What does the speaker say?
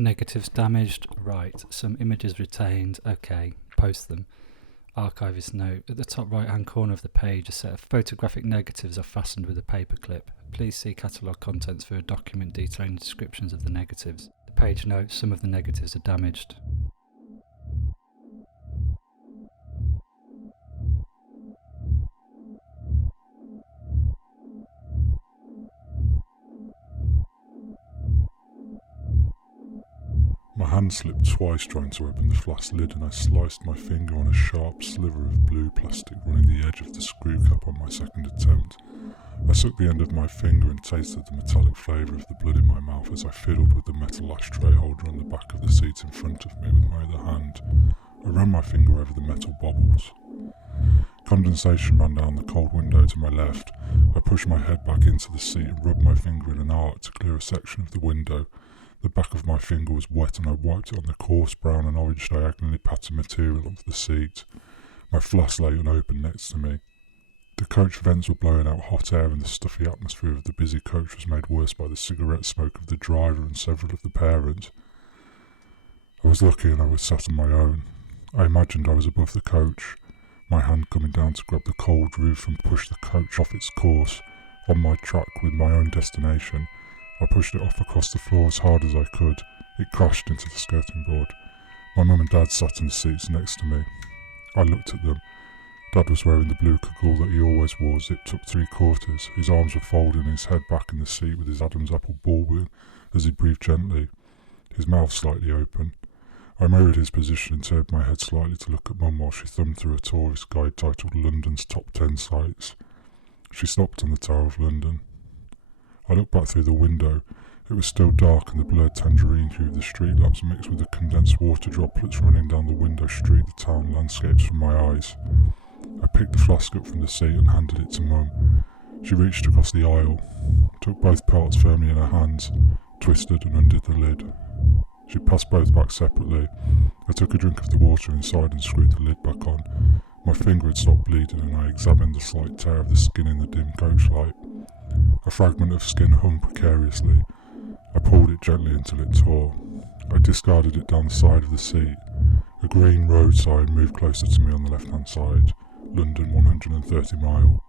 Negatives damaged, right. Some images retained, okay. Post them. Archivist note, at the top right hand corner of the page a set of photographic negatives are fastened with a paper clip. Please see catalogue contents for a document detailing descriptions of the negatives. The page notes some of the negatives are damaged. My hand slipped twice trying to open the flask lid, and I sliced my finger on a sharp sliver of blue plastic running the edge of the screw cap on my second attempt. I sucked the end of my finger and tasted the metallic flavour of the blood in my mouth as I fiddled with the metal ashtray holder on the back of the seat in front of me with my other hand. I ran my finger over the metal bobbles. Condensation ran down the cold window to my left. I pushed my head back into the seat and rubbed my finger in an arc to clear a section of the window. The back of my finger was wet and I wiped it on the coarse brown and orange diagonally patterned material onto the seat. My flask lay unopened next to me. The coach vents were blowing out hot air and the stuffy atmosphere of the busy coach was made worse by the cigarette smoke of the driver and several of the parents. I was lucky and I was sat on my own. I imagined I was above the coach, my hand coming down to grab the cold roof and push the coach off its course, on my track with my own destination. I pushed it off across the floor as hard as I could. It crashed into the skirting board. My mum and dad sat in the seats next to me. I looked at them. Dad was wearing the blue cagoule that he always wore, zipped up 3/4. His arms were folded and his head back in the seat with his Adam's apple ball as he breathed gently, his mouth slightly open. I mirrored his position and turned my head slightly to look at Mum while she thumbed through a tourist guide titled London's Top 10 Sites. She stopped on the Tower of London. I looked back through the window. It was still dark and the blurred tangerine hue of the street lamps mixed with the condensed water droplets running down the window street the town landscapes from my eyes. I picked the flask up from the seat and handed it to Mum. She reached across the aisle, took both parts firmly in her hands, twisted and undid the lid. She passed both back separately. I took a drink of the water inside and screwed the lid back on. My finger had stopped bleeding and I examined the slight tear of the skin in the dim coach light. A fragment of skin hung precariously. I pulled it gently until it tore. I discarded it down the side of the seat. A green road sign moved closer to me on the left-hand side. London 130 mile.